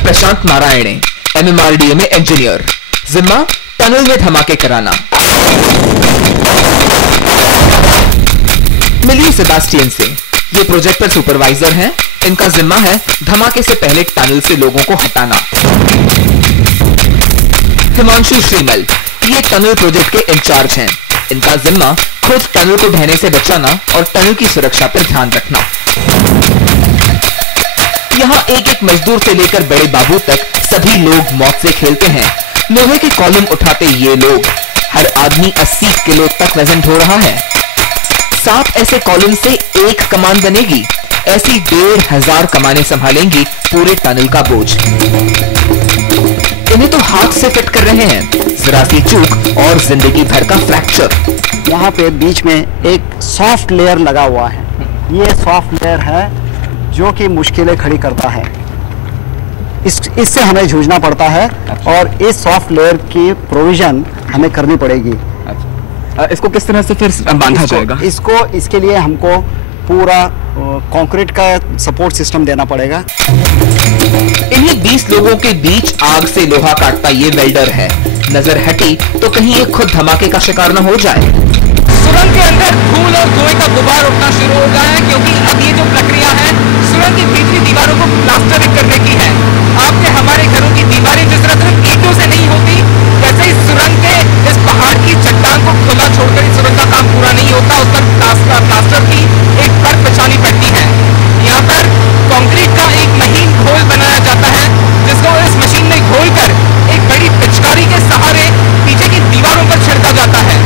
प्रशांत नारायणे, MMRDA में engineer. जिम्मा tunnel में धमाके कराना। मिली सेबास्टियन से, ये प्रोजेक्ट पर सुपरवाइजर हैं। इनका जिम्मा है धमाके से पहले टनल से लोगों को हटाना। हिमांशु श्रीमल, ये टनल प्रोजेक्ट के इंचार्ज हैं। इनका जिम्मा खुद टनल को ढहने से बचाना और टनल की सुरक्षा पर ध्यान रखना। यहाँ एक एक मजदूर से लेकर बड़े बाबू तक सभी लोग मौत से खेलते हैं। लोहे के कॉलम उठाते ये लोग, हर आदमी 80 किलो तक वजन ढो रहा है। 7 ऐसे कॉलम से एक कमान बनेगी। ऐसी 1500 कमानें संभालेंगी पूरे टनल का बोझ। इन्हें तो हाथ से फिट कर रहे हैं। जरा सी चूक और जिंदगी भर का फ्रैक्चर। यहाँ पे बीच में एक सॉफ्ट लेयर लगा हुआ है। ये सॉफ्ट लेयर है जो कि मुश्किलें खड़ी करता है। इससे हमें जूझना पड़ता है। अच्छा। और इस सॉफ्ट लेयर की प्रोविजन हमें करनी पड़ेगी। अच्छा। इसको किस तरह से फिर बांधा जाएगा? इसके लिए हमको पूरा कंक्रीट का सपोर्ट सिस्टम देना पड़ेगा। इन्हीं 20 लोगों के बीच आग से लोहा काटता ये वेल्डर है। नजर हटी तो कहीं ये खुद धमाके का शिकार न हो जाए। सुरंग के अंदर धूल और धुएं का गुबार उठना शुरू हो गया है, क्योंकि अब ये जो प्रक्रिया है सुरंग की भीतरी दीवारों को प्लास्टरिंग करने की है। आपके हमारे घरों की दीवारें जिस तरह सिर्फ ईंटों से नहीं होती, वैसे ही सुरंग के इस पहाड़ की चट्टान को खुला छोड़कर इस सुरंग का काम पूरा नहीं होता। उस पर प्लास्टर की एक परत बिछानी पड़ती है। यहाँ पर कंक्रीट का एक महीन घोल बनाया जाता है, जिसको इस मशीन में घोलकर एक बड़ी पिचकारी के सहारे पीछे की दीवारों पर छिड़का जाता है।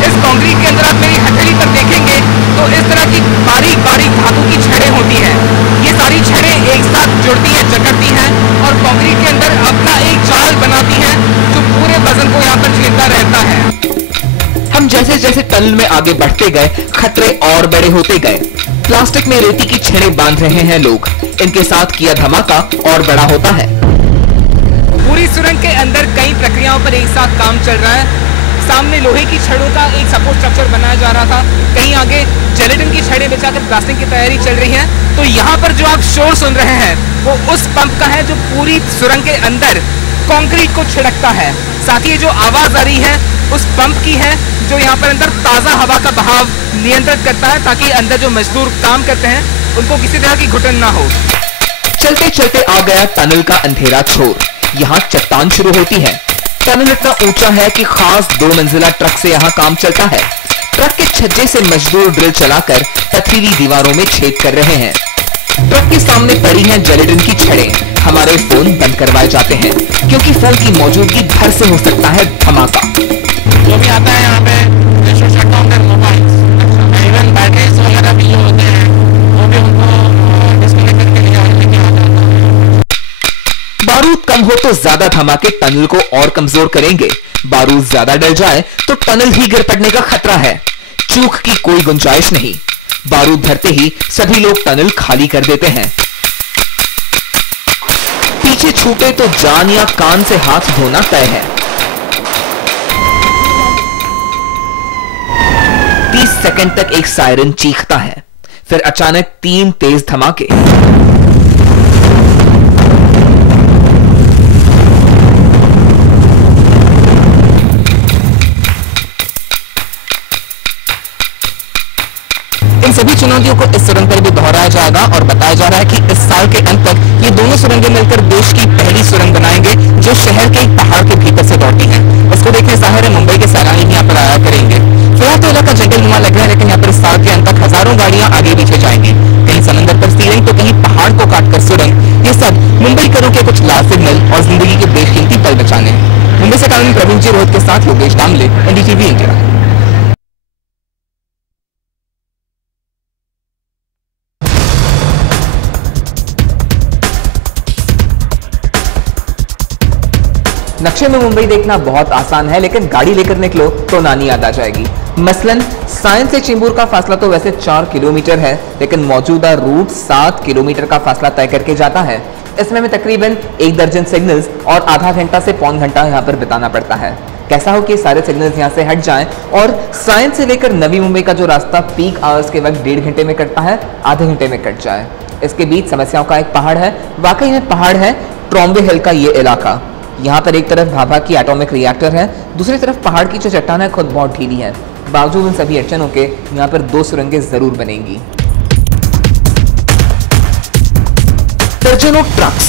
इस कंक्रीट के अंदर आप मेरी हथेली पर देखेंगे तो इस तरह की बारीक बारीक धातु की छड़ें होती हैं। ये सारी छड़ें एक साथ जुड़ती हैं, जकड़ती हैं और कंक्रीट के अंदर अपना एक जाल बनाती हैं, जो पूरे वजन को यहाँ पर झेलता रहता है। हम जैसे जैसे टनल में आगे बढ़ते गए, खतरे और बड़े होते गए। प्लास्टिक में रेती की छड़ें बांध रहे हैं लोग। इनके साथ किया धमाका और बड़ा होता है। पूरी सुरंग के अंदर कई प्रक्रियाओं पर एक साथ काम चल रहा है। सामने लोहे की छड़ों का एक सपोर्ट स्ट्रक्चर बनाया जा रहा था, कहीं आगे जेलेटिन की छड़ें बिछाकर प्लास्टिक की तैयारी चल रही है। तो यहाँ पर जो आप शोर सुन रहे हैं वो उस पंप का है जो पूरी सुरंग के अंदर कंक्रीट को छिड़कता है। साथ ही जो आवाज आ रही है उस पंप की है, जो यहाँ पर अंदर ताजा हवा का बहाव नियंत्रित करता है, ताकि अंदर जो मजदूर काम करते हैं उनको किसी तरह की घुटन ना हो। चलते चलते आ गया टनल का अंधेरा छोर। यहाँ चट्टान शुरू होती है। टनल इतना ऊंचा है कि खास 2 मंजिला ट्रक से यहाँ काम चलता है। ट्रक के छज्जे से मजदूर ड्रिल चलाकर पथरीली दीवारों में छेद कर रहे हैं। ट्रक के सामने पड़ी हैं जेलेटिन की छड़ें। हमारे फोन बंद करवाए जाते हैं, क्योंकि फोन की मौजूदगी भर से हो सकता है धमाका। जो भी आता है यहाँ पे शट डाउन कर मोबाइल्स, इवन बैटरीज वगैरह भी जो होते हैं वो भी उनको डिस्कनेक्ट करके ले जाते हैं। बारूद कम हो तो ज्यादा धमाके टनल को और कमजोर करेंगे। बारूद ज्यादा डल जाए तो टनल ही गिर पड़ने का खतरा है। चूक की कोई गुंजाइश नहीं। बारूद भरते ही सभी लोग टनल खाली कर देते हैं। पीछे छूटे तो जान या कान से हाथ धोना तय है। 30 सेकंड तक एक सायरन चीखता है, फिर अचानक 3 तेज धमाके। इन सभी चुनौतियों को इस सुरंग पर भी दोहराया जाएगा और बताया जा रहा है कि इस साल के अंत तक ये दोनों सुरंगें मिलकर देश की पहली सुरंग बनाएंगे, जो शहर के एक पहाड़ के भीतर से दौड़ती है। इसको देखने जाहिर है मुंबई के सैलानी भी यहाँ पर आया करेंगे। फिलहाल तो इलाका जंगल नुमा लग रहा है, लेकिन यहाँ पर इस साल के अंत तक हजारों गाड़ियां आगे पीछे जाएंगी। कहीं समंदर पर सीलिंग तो कहीं पहाड़ को काटकर सुरंग। ये सब मुंबई करों के कुछ लाल सिग्नल और जिंदगी के बेशकीमती पल बचाने। मुंबई से कानूनी प्रवीण जी रोहित के साथ योगेश डामले, NDTV इंडिया। नक्शे में मुंबई देखना बहुत आसान है, लेकिन गाड़ी लेकर निकलो तो नानी याद आ जाएगी। मसलन साइंस से चेंबूर का फासला तो वैसे 4 किलोमीटर है, लेकिन मौजूदा रूट 7 किलोमीटर का फासला तय करके जाता है। इसमें में तकरीबन 1 दर्जन सिग्नल्स और आधा घंटा से पौन घंटा यहाँ पर बिताना पड़ता है। कैसा हो कि सारे सिग्नल्स यहाँ से हट जाएं और साइंस से लेकर नवी मुंबई का जो रास्ता पीक आवर्स के वक्त 1.5 घंटे में कटता है, आधे घंटे में कट जाए। इसके बीच समस्याओं का एक पहाड़ है। वाकई में पहाड़ है, ट्रॉम्बे हिल का ये इलाका, यहाँ पर एक तरफ भाभा की एटॉमिक रिएक्टर है, दूसरी तरफ पहाड़ की जो चट्टान है खुद बहुत ढीली है। बावजूद इन सभी अड़चनों के यहाँ पर 2 सुरंगें जरूर बनेंगी। दर्जनों ट्रक्स,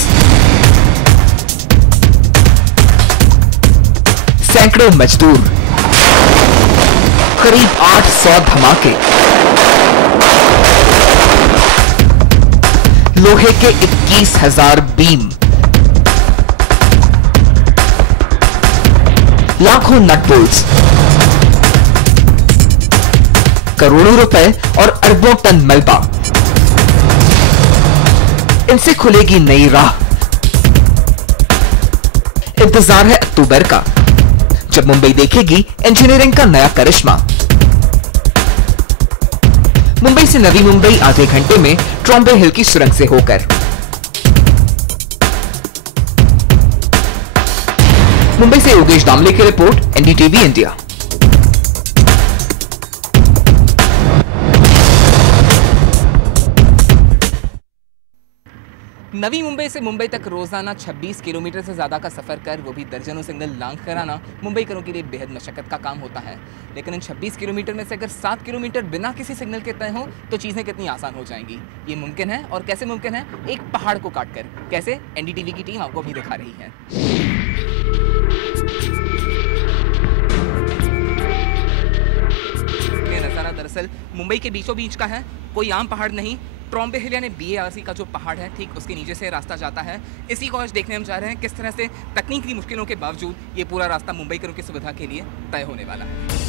सैकड़ों मजदूर, करीब 800 धमाके, लोहे के 21,000 बीम, लाखों नट बोल्ट्स, करोड़ों रुपए और अरबों टन मलबा, इनसे खुलेगी नई राह। इंतजार है अक्टूबर का, जब मुंबई देखेगी इंजीनियरिंग का नया करिश्मा। मुंबई से नवी मुंबई आधे घंटे में ट्रॉम्बे हिल की सुरंग से होकर। मुंबई से योगेश दामले की report, NDTV India. Navi Mumbai से मुंबई तक रोजाना 26 किलोमीटर से ज़्यादा का सफ़र कर, वो भी दर्जनों सिग्नल लांघ कर आना मुंबईकरों के लिए बेहद मशक्क़त का काम होता है। लेकिन इन 26 किलोमीटर में से अगर 7 किलोमीटर बिना किसी सिग्नल के तय हो तो चीज़ें कितनी आसान हो जाएंगी। ये मुमकिन है, और कैसे मुमकिन है? एक पहाड़ को काट कर। कैसे? एनडीटीवी की टीम आपको भी दिखा रही है। ये नज़ारा दरअसल मुंबई के बीचों बीच का है, कोई आम पहाड़ नहीं। ट्रॉम्बे हिल यानी BARC का जो पहाड़ है, ठीक उसके नीचे से रास्ता जाता है। इसी को आज देखने हम जा रहे हैं, किस तरह से तकनीकी मुश्किलों के बावजूद ये पूरा रास्ता मुंबईकरों की सुविधा के लिए तय होने वाला है।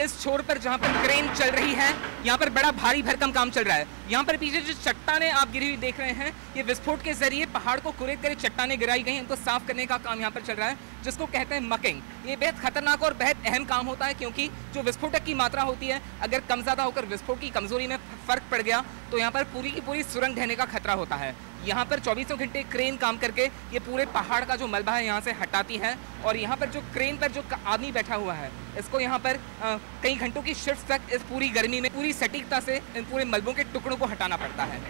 इस छोर पर जहां पर क्रेन चल रही है, यहाँ पर बड़ा भारी भरकम काम चल रहा है। यहाँ पर पीछे जो चट्टानें आप गिरी हुई देख रहे हैं, ये विस्फोट के जरिए पहाड़ को कुरेद कर चट्टानें गिराई गई, इनको साफ करने का काम यहाँ पर चल रहा है, जिसको कहते हैं मकिंग। ये बेहद खतरनाक और बेहद अहम काम होता है, क्योंकि जो विस्फोटक की मात्रा होती है, अगर कम ज़्यादा होकर विस्फोट की कमजोरी में फर्क पड़ गया तो यहाँ पर पूरी की पूरी सुरंग ढहने का खतरा होता है। यहाँ पर 24 घंटे क्रेन काम करके ये पूरे पहाड़ का जो मलबा है यहाँ से हटाती है, और यहाँ पर जो क्रेन पर जो आदमी बैठा हुआ है, इसको यहाँ पर कई घंटों की शिफ्ट तक इस पूरी गर्मी में पूरी सटीकता से इन पूरे मलबों के टुकड़ों को हटाना पड़ता है।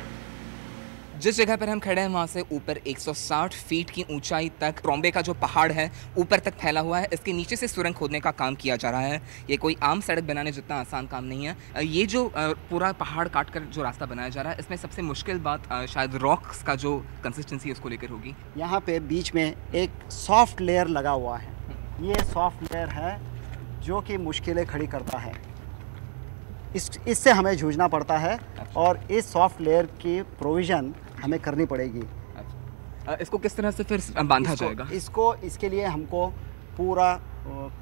जिस जगह पर हम खड़े हैं वहाँ से ऊपर 160 फीट की ऊंचाई तक ट्रॉम्बे का जो पहाड़ है ऊपर तक फैला हुआ है। इसके नीचे से सुरंग खोदने का काम किया जा रहा है। ये कोई आम सड़क बनाने जितना आसान काम नहीं है। ये जो पूरा पहाड़ काट कर जो रास्ता बनाया जा रहा है, इसमें सबसे मुश्किल बात शायद रॉक्स का जो कंसिस्टेंसी उसको लेकर होगी। यहाँ पे बीच में एक सॉफ्ट लेयर लगा हुआ है। ये सॉफ्ट लेयर है जो कि मुश्किलें खड़ी करता है। इससे हमें जूझना पड़ता है, और इस सॉफ्ट लेयर की प्रोविज़न हमें करनी पड़ेगी। इसको किस तरह से फिर बांधा जाएगा? इसके लिए हमको पूरा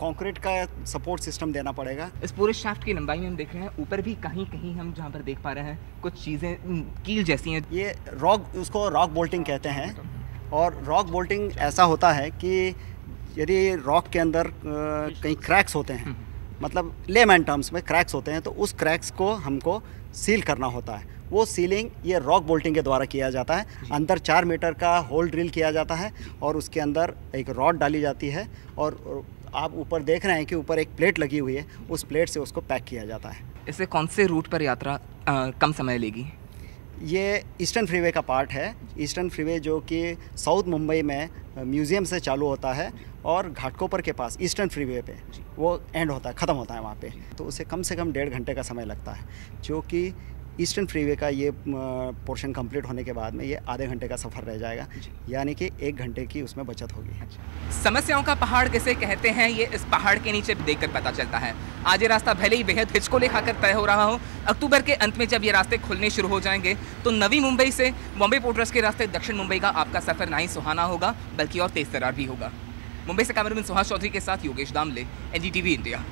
कंक्रीट का सपोर्ट सिस्टम देना पड़ेगा। इस पूरे शाफ्ट की लंबाई में हम देख रहे हैं, ऊपर भी कहीं कहीं हम जहाँ पर देख पा रहे हैं कुछ चीज़ें कील जैसी हैं। ये उसको रॉक बोल्टिंग कहते हैं। और रॉक बोल्टिंग ऐसा होता है कि यदि रॉक के अंदर कहीं क्रैक्स होते हैं, मतलब लेमैन टर्म्स में क्रैक्स होते हैं, तो उस क्रैक्स को हमको सील करना होता है। वो सीलिंग ये रॉक बोल्टिंग के द्वारा किया जाता है। अंदर 4 मीटर का होल ड्रिल किया जाता है, और उसके अंदर एक रॉड डाली जाती है, और आप ऊपर देख रहे हैं कि ऊपर एक प्लेट लगी हुई है, उस प्लेट से उसको पैक किया जाता है। इससे कौन से रूट पर यात्रा कम समय लेगी? ये ईस्टर्न फ्रीवे का पार्ट है। ईस्टर्न फ्रीवे जो कि साउथ मुंबई में म्यूज़ियम से चालू होता है, और घाटकोपर के पास ईस्टर्न फ्रीवे पे वो एंड होता है, ख़त्म होता है वहाँ पे। तो उसे कम से कम 1.5 घंटे का समय लगता है, जो कि ईस्टर्न फ्रीवे का ये पोर्शन कंप्लीट होने के बाद में ये आधे घंटे का सफ़र रह जाएगा, यानी कि 1 घंटे की उसमें बचत होगी। समस्याओं का पहाड़ किसे कहते हैं, ये इस पहाड़ के नीचे देखकर पता चलता है। आज ये रास्ता भले ही बेहद हिचकोले खाकर तय हो रहा हो, अक्टूबर के अंत में जब ये रास्ते खुलने शुरू हो जाएंगे तो नवी मुंबई से बॉम्बे पोर्ट ट्रस्ट के रास्ते दक्षिण मुंबई का आपका सफ़र ना ही सुहाना होगा, बल्कि और तेज तर्रार भी होगा। मुंबई से कैमरामैन सुहास चौधरी के साथ योगेश दामले, एनडीटीवी इंडिया।